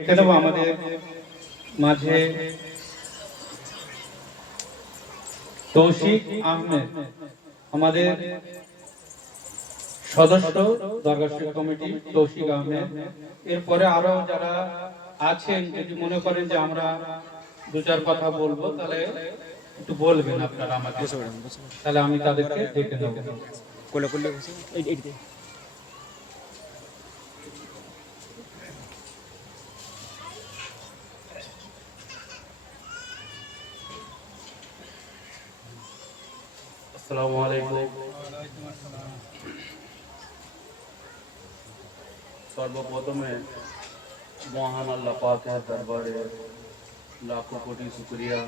এখানেও আমাদের মাঝে তৌশিক আহমেদ, আমাদের সদস্য দরগা শরীফ কমিটি তৌশিক আহমেদ। এরপরে আরো যারা আছেন, যদি মনে করেন যে আমরা দু চার কথা বলবো, তাহলে একটু বলবেন আপনারা আমাকে, তাহলে আমি তাদেরকে ডেকে নেব। আসসালামু আলাইকুম। সর্বপ্রথমে মহান আল্লাহ পাকের দরবারে লাখো কোটি শুকরিয়া।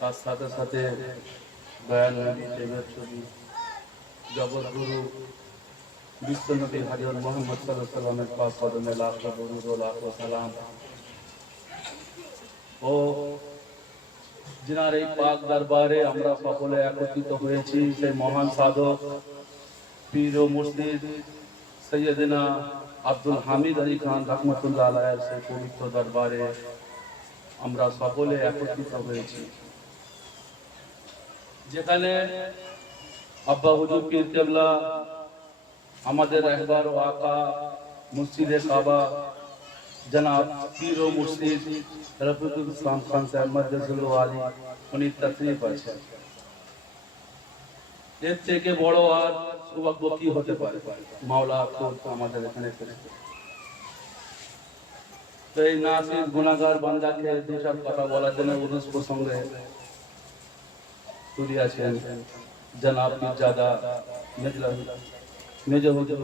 তার সাথে সাথে দয়াল নবী প্রেমের ছবি জগৎগুরু বিশ্বনবী হযরত মুহাম্মদ সাল্লাল্লাহু আলাইহি ওয়াসাল্লামের পাক কদমে লাখো দরুদ ও লাখো সালাম। ও जिनार এই পাক দরবারে আমরা সকলে একত্রিত হয়েছি, সেই মহান সাধক পীর ও মুর্শিদ সৈয়দনা আব্দুল হামিদ আলী খান রহমতুল্লাহ আলাইহির সেই পবিত্র দরবারে আমরা সকলে একত্রিত হয়েছি, যেখানে আব্বা হুজুর পীর কেবলা আমাদের রাহবার ও আকা মুর্শিদে কাবা जनाब पीर ও মুর্শিদ রফিকুল ইসলাম খান সাহেব মাদ্রাসুল আলী উনি তশরিফ আছে। এর থেকে বড় আর সৌভাগ্য কি হতে পারে? মাওলা খোদ আমাদের এখানে এসেছে। তো এই নাসির গুনাহগার বান্দাকে দুসব কথা বলার জন্য উরুস প্রসঙ্গে তুলি আছেন জনাব পীরজাদা মেজর হুজুর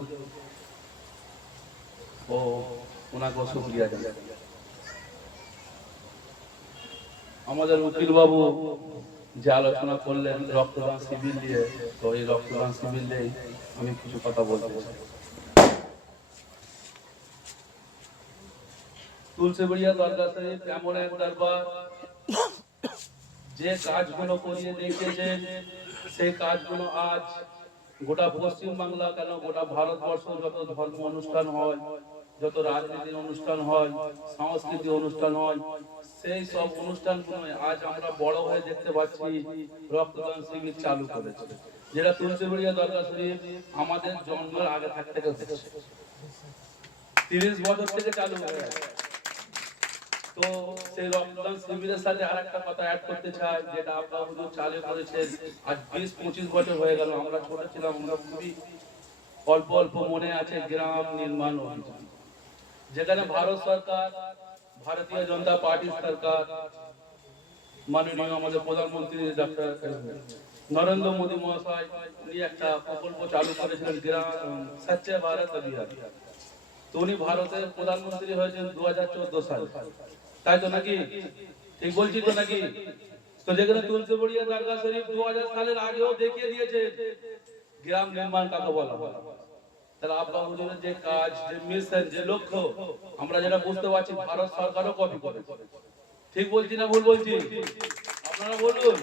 ও ওনাকে শুকরিয়া জানাই। আমাদের উকিল বাবু যে আলোচনা করলেন রক্তদান শিবির নিয়ে, তো এই রক্তদান শিবির নিয়ে আমি কিছু কথা বলতে চাই। তুলসীবাড়িয়া দরগা শরীফ এমন এক দরবার যে কাজগুলো করিয়ে দেখিয়েছে, সেই কাজগুলো আজ গোটা পশ্চিম বাংলা কেন গোটা ভারতবর্ষ যত ধর্ম অনুষ্ঠান হয়, যত রাজনীতির অনুষ্ঠান হয়, সাংস্কৃতিক অনুষ্ঠান হয়, সেই সব অনুষ্ঠানগুলো আজ আমরা বড় হয়ে দেখতে পাচ্ছি রক্তদান শিবির চালু করেছে, যেটা তুলসীবাড়িয়া দরগা শরীফ আমাদের জন্মের আগে থেকে হচ্ছে, 30 বছর থেকে চালু হয়ে গেছে। তো সেই রক্তদান শিবিরের সাথে আরেকটা কথা অ্যাড করতে চাই, যেটা আপনারা হুজুর চালু করেছেন আজ 20-25 বছর হয়ে গেল। আমরা ছোট ছিলাম, আমরা খুবই অল্প অল্প মনে আছে গ্রাম নির্মাণ অভিযান, যেখানে ভারত সরকার, ভারতীয় জনতা পার্টি সরকার, মাননীয় আমাদের প্রধানমন্ত্রী ডক্টর নরেন্দ্র মোদী মহাশয় উনি একটা প্রকল্প চালু করেছিলেন গ্রাম স্বচ্ছ ভারত অভিযান। তো উনি ভারতের প্রধানমন্ত্রী হয়েছেন 2014 সালে, তাই তো নাকি? ঠিক বলছি তো নাকি? তো যেখানে তুলসীবাড়িয়া দরগা শরীফ 2000 সালের আগেও দেখিয়ে দিয়েছে গ্রাম নির্মাণ কাকে বলা হয়। তাহলে আব্বা হুজুরের যে কাজ, যে মিশন, যে লক্ষ্য, আমরা যেটা বুঝতে পারছি ভারত সরকারও কপি করে। ঠিক বলছি না ভুল বলছি? আপনারা বলুন।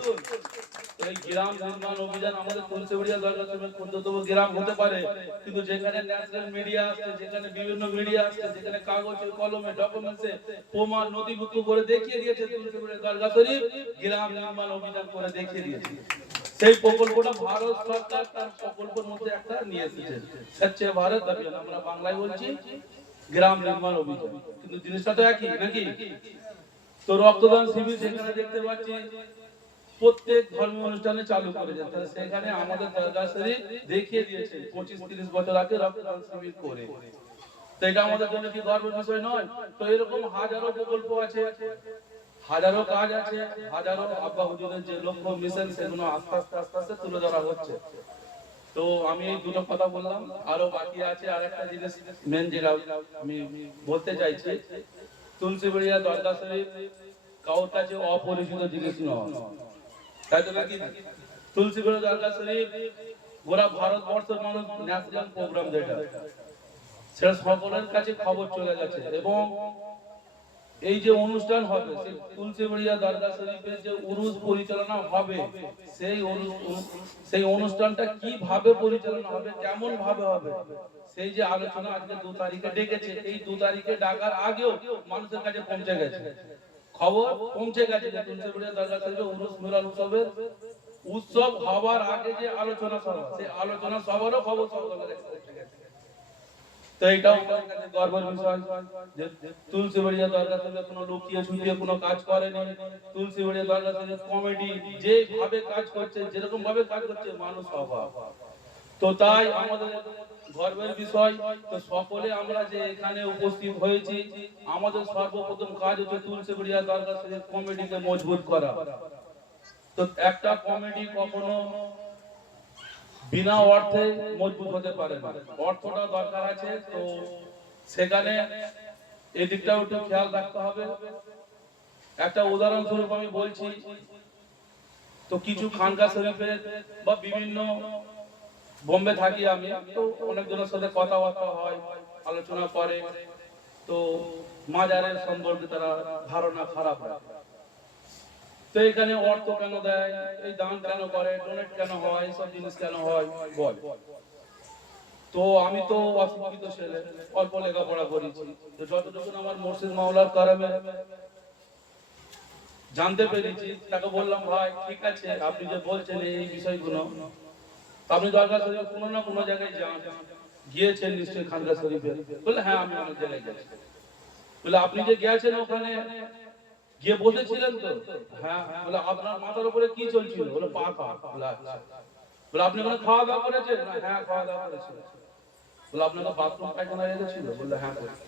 এই গ্রাম নির্মাণ অভিযান আমাদের তুলসীবাড়িয়া দরগা শরীফের ক্ষুদ্রতম গ্রাম হতে পারে, কিন্তু যেখানে ন্যাশনাল মিডিয়া আসছে, যেখানে বিভিন্ন মিডিয়া আসছে, যেখানে কাগজে কলমে ডকুমেন্টসে প্রমাণ নথিভুক্ত করে দেখিয়ে দিয়েছে তুলসীবাড়িয়া দরগা শরীফ গ্রাম নির্মাণ অভিযান করে দেখিয়ে দিয়েছে। সেই প্রকল্পটা ভারত সরকার তার প্রকল্পের মধ্যে একটা নিয়ে এসেছে, স্বচ্ছ ভারত অভিযান। আমরা বাংলায় বলছি গ্রাম নির্মাণ অভিযান, কিন্তু জিনিসটা তো একই নাকি? তো রক্তদান শিবির যেখানে দেখতে পাচ্ছি প্রত্যেক ধর্ম অনুষ্ঠানে চালু করে যাচ্ছে, সেখানে আমাদের দরগা শরীফ দেখিয়ে দিয়েছে 25-30 বছর আগে রক্তদান শিবির করে। তো এটা আমাদের জন্য কি গর্বের বিষয় নয়? তো এরকম হাজারো প্রকল্প আছে, হাজারো কাজ আছে, হাজারো আব্বা হুজুরের যে লক্ষ্য মিশন সেগুলো আস্তে আস্তে তুলে ধরা হচ্ছে। তো আমি এই দুটো কথা বললাম, আরো বাকি আছে। আরেকটা জিনিস মেন যেটা আমি বলতে চাইছি, তুলসীবাড়িয়া দরগা শরীফ কারোর কাছে অপরিচিত জিনিস নয়, তাই তো নাকি? তুলসীবাড়িয়া দরগা শরীফ গোটা ভারতবর্ষের মানুষ ন্যাশনাল প্রোগ্রাম, যেটা সেটা সকলের কাছে খবর চলে গেছে। এবং এই যে অনুষ্ঠান হবে, সেই তুলসীবাড়িয়া দরগা শরীফের যে উরুস পরিচালনা হবে, সেই অনুষ্ঠানটা কিভাবে পরিচালনা হবে, কেমন ভাবে হবে, সেই যে আলোচনা আজকে 2 তারিখে ডেকেছে, এই 2 তারিখে ডাকার আগেও মানুষের কাছে পৌঁছে গেছে, খবর পৌঁছে গেছে যে তুলসীপুরিয়া দরগা শরীফে উরুস মিলাদ উৎসবের উৎসব হওয়ার আগে যে আলোচনা সভা, সেই আলোচনা সভারও খবর সকলের কাছে পৌঁছে গেছে। তো এটাও আমার কাছে গর্বের বিষয় যে তুলসীবাড়িয়া দরগা শরীফে কোনো লুকিয়ে ছুপিয়ে কোনো কাজ করেনি। তুলসীবাড়িয়া দরগা শরীফ কমিটি যেভাবে কাজ করছে, যেরকম ভাবে কাজ করছে, মানুষ অভাব। তো তাই আমাদের গর্বের বিষয়, তো সকলে আমরা যে এখানে উপস্থিত হয়েছি, আমাদের সর্বপ্রথম কাজ হচ্ছে তুলসীবাড়িয়া দরগা শরীফ কমিটিকে মজবুত করা। তো একটা কমিটি কখনো বিনা অর্থে মজবুত হতে পারে না, অর্থটা দরকার আছে। তো সেখানে এদিকটাও একটু খেয়াল রাখতে হবে। একটা উদাহরণস্বরূপ আমি বলছি, তো কিছু খানকা শরীফের বা বিভিন্ন বোম্বে থাকি আমি, তো অনেকজনের সাথে কথাবার্তা হয়, আলোচনা করে, তো মাজারের সম্পর্কে তারা ধারণা খারাপ হয়। তো এখানে অর্থ কেন দেয়, এই দান কেন করে, ডোনেট কেন হয়, সব জিনিস কেন হয় বল। তো আমি তো অশিক্ষিত ছেলে, অল্প লেখাপড়া করেছি, তো যতটুকু আমার মুর্শিদ মাওলার কারণে জানতে পেরেছি, তাকে বললাম ভাই ঠিক আছে, আপনি যে বলছেন এই বিষয়গুলো, আপনি দরগা শরীফ কোনো না কোনো জায়গায় যান, গিয়েছেন নিশ্চয়ই খানকা শরীফে। বললে হ্যাঁ আমি অনেক জায়গায় গেছি। বলে আপনি যে গিয়েছেন ওখানে গিয়ে বসেছিলেন তো? হ্যাঁ। বলে আপনার মাথার উপরে কি চলছিল? বলে পাখা। বলে আচ্ছা। বলে আপনি কোনো খাওয়া দাওয়া করেছেন? না হ্যাঁ খাওয়া দাওয়া করেছি। বলে আপনাকে বাথরুম পায়খানা লেগেছিল? বলে হ্যাঁ করেছি।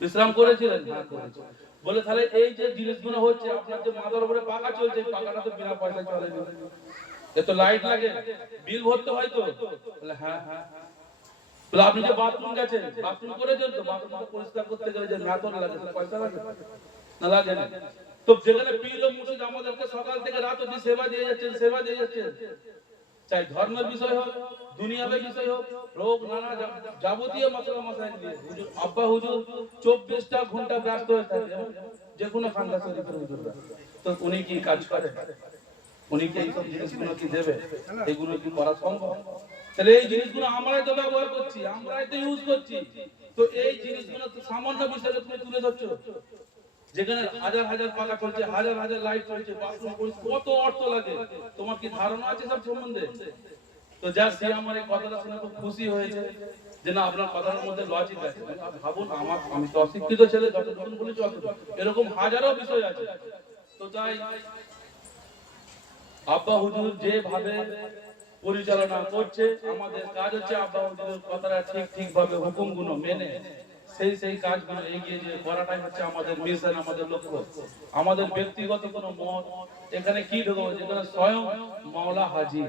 বিশ্রাম করেছিলেন? হ্যাঁ করেছি। বলে তাহলে এই যে জিনিসগুলো হচ্ছে, আপনার যে মাথার উপরে পাখা চলছে, এই পাখাটা তো বিনা পয়সায় চলেনি, এ তো লাইট লাগে, বিল ভরতে হয় তো? বলে হ্যাঁ। বলে আপনি যে বাথরুম গেছেন, বাথরুম করেছেন তো? বাথরুম পরিষ্কার করতে গেলে যে মেথড লাগে, পয়সা লাগে না? লাগে না। তো যেখানে পীর ও মুর্শিদ আমাদেরকে সকাল থেকে রাত অবধি সেবা দিয়ে যাচ্ছেন, চাই ধর্মের বিষয় হোক, দুনিয়াবী বিষয় হোক, রোগ নানা যাবতীয় মাসলা মাসাইল নিয়ে হুজুর আব্বা হুজুর 24টা ঘন্টা ব্যস্ত হয়ে থাকে, যে কোনো খানকা শরীফের হুজুররা। তো উনি কি কাজ করেন? উনি কি এই সব জিনিসগুলো কি দেবে? এইগুলো কি করা সম্ভব? তাহলে এই জিনিসগুলো আমরাই তো ব্যবহার করছি, আমরাই তো ইউজ করছি। তো এই জিনিসগুলো তো সামান্য বিষয়ে তুমি তুলে ধরছো, যেখানে হাজার হাজার পাকা চলছে, হাজার হাজার লাইট চলছে, বাথরুম কত অর্থ লাগে, তোমার কি ধারণা আছে সব সম্বন্ধে? তো যা সে আমার এই কথাটা শুনে খুব খুশি হয়েছে যে না আপনার কথার মধ্যে লজিক আছে। ভাবুন আমি তো অশিক্ষিত ছেলে, যতটুকু বলেছি এরকম হাজারো বিষয় আছে। তো তাই আব্বা হুজুর যেভাবে পরিচালনা করছে, আমাদের কাজ হচ্ছে আব্বা হুজুরের কথাটা ঠিক ভাবে হুকুমগুলো মেনে সেই কাজগুলো এগিয়ে যে করাটাই হচ্ছে আমাদের মিশন, আমাদের লক্ষ্য। আমাদের ব্যক্তিগত কোনো মত এখানে কি ঢোকাবো, যেখানে স্বয়ং মাওলা হাজির।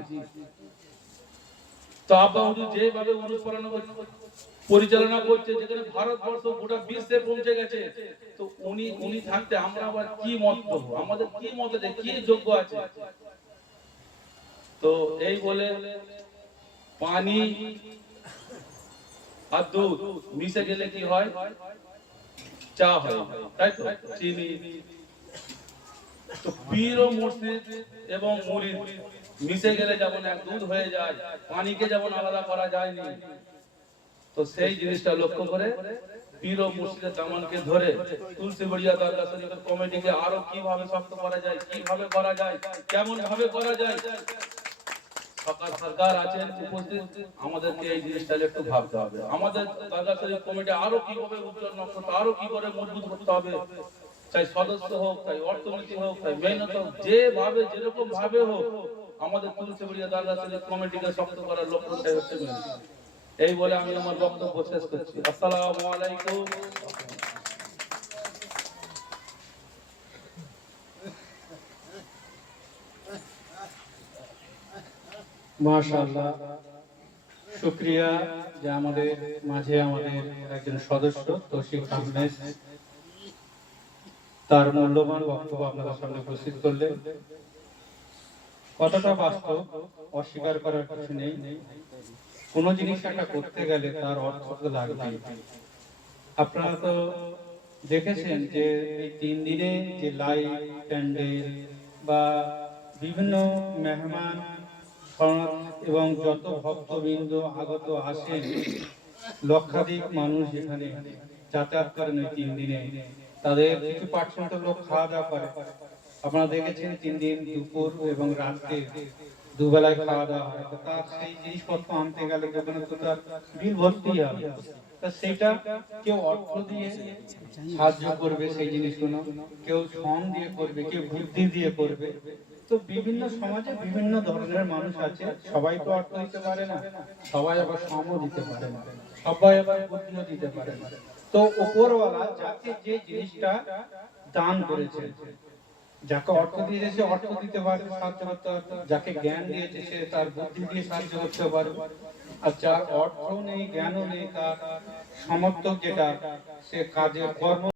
তো আব্বা হুজুর যেভাবে উরুস পরিচালনা করছে, যেখানে ভারতবর্ষ গোটা বিশ্বে পৌঁছে গেছে, তো উনি থাকতে আমরা আবার কি মত দেবো? আমাদের কি মত আছে, কি যোগ্য আছে? তো এই বলে পানি আর দুধ মিশে গেলে কি হয়? চা হয়, তাই তো? চিনি। তো পীর ও মুর্শিদ এবং মুরিদ মিশে গেলে যেমন এক দুধ হয়ে যায়, পানিকে যেমন আলাদা করা যায়নি, তো সেই জিনিসটা লক্ষ্য করে পীর ও মুর্শিদের দামানকে ধরে তুলসীবাড়িয়া দরগা শরীফের কমিটিকে আরো কিভাবে শক্ত করা যায়, কিভাবে করা যায়, কেমন ভাবে করা যায়, সরকার আছেন উপস্থিত, আমাদেরকে এই জিনিসটা একটু ভাবতে হবে। আমাদের দরগা শরীফ কমিটি আরো কিভাবে উজ্জ্বল নক্ষত্র আরো কি করে মজবুত করতে হবে, চাই সদস্য হোক, চাই অর্থনীতি হোক, চাই মেহনত হোক, যেভাবে যেরকম ভাবে হোক, আমাদের তুলসীবাড়িয়া দরগা শরীফ কমিটিকে শক্ত করার লক্ষ্যটাই হচ্ছে মেন। এই বলে আমি আমার বক্তব্য শেষ করছি। আসসালামু আলাইকুম। মাশাআল্লাহ, শুকরিয়া যে আমাদের মাঝে আমাদের একজন সদস্য তৌসিফ আহমেদ তার মূল্যবান বক্তব্য আপনাদের সামনে উপস্থিত করলেন। কথাটা বাস্তব, অস্বীকার করার কিছু নেই। কোনো জিনিস একটা করতে গেলে তার অর্থ তো লাগবেই। আপনারা তো দেখেছেন যে এই 3 দিনে যে লাইট, প্যান্ডেল বা বিভিন্ন মেহমান এবং যত ভক্তবৃন্দ আগত আসেন, লক্ষাধিক মানুষ এখানে যাতায়াত করেন ওই 3 দিনে। তাদের কিছু পার্সেন্ট লোক খাওয়া দাওয়া করে। আপনারা দেখেছেন 3 দিন দুপুর এবং রাত্রে দুবেলায় খাওয়া দাওয়া হয়। তো তার সেই জিনিসপত্র আনতে গেলে দোকানে তো তার বিল ভর্তি হবে। তা সেটা কেউ অর্থ দিয়ে সাহায্য করবে সেই জিনিসগুলো, কেউ শ্রম দিয়ে করবে, কেউ বুদ্ধি দিয়ে করবে। তো বিভিন্ন সমাজে বিভিন্ন ধরনের মানুষ আছে, সবাই তো অর্থ দিতে পারে না, সবাই আবার শ্রমও দিতে পারে না, সবাই আবার বুদ্ধিও দিতে পারে না। তো উপরওয়ালা যাকে যে জিনিসটা দান করেছে, যাকে অর্থ দিয়েছে সে অর্থ দিতে পারে, সাহায্য করতে পারবে, যাকে জ্ঞান দিয়েছে সে তার বুদ্ধি দিয়ে সাহায্য করতে পারে, আর যার অর্থ নেই জ্ঞানও নেই, তার সমর্থক যেটা সে কাজে কর্ম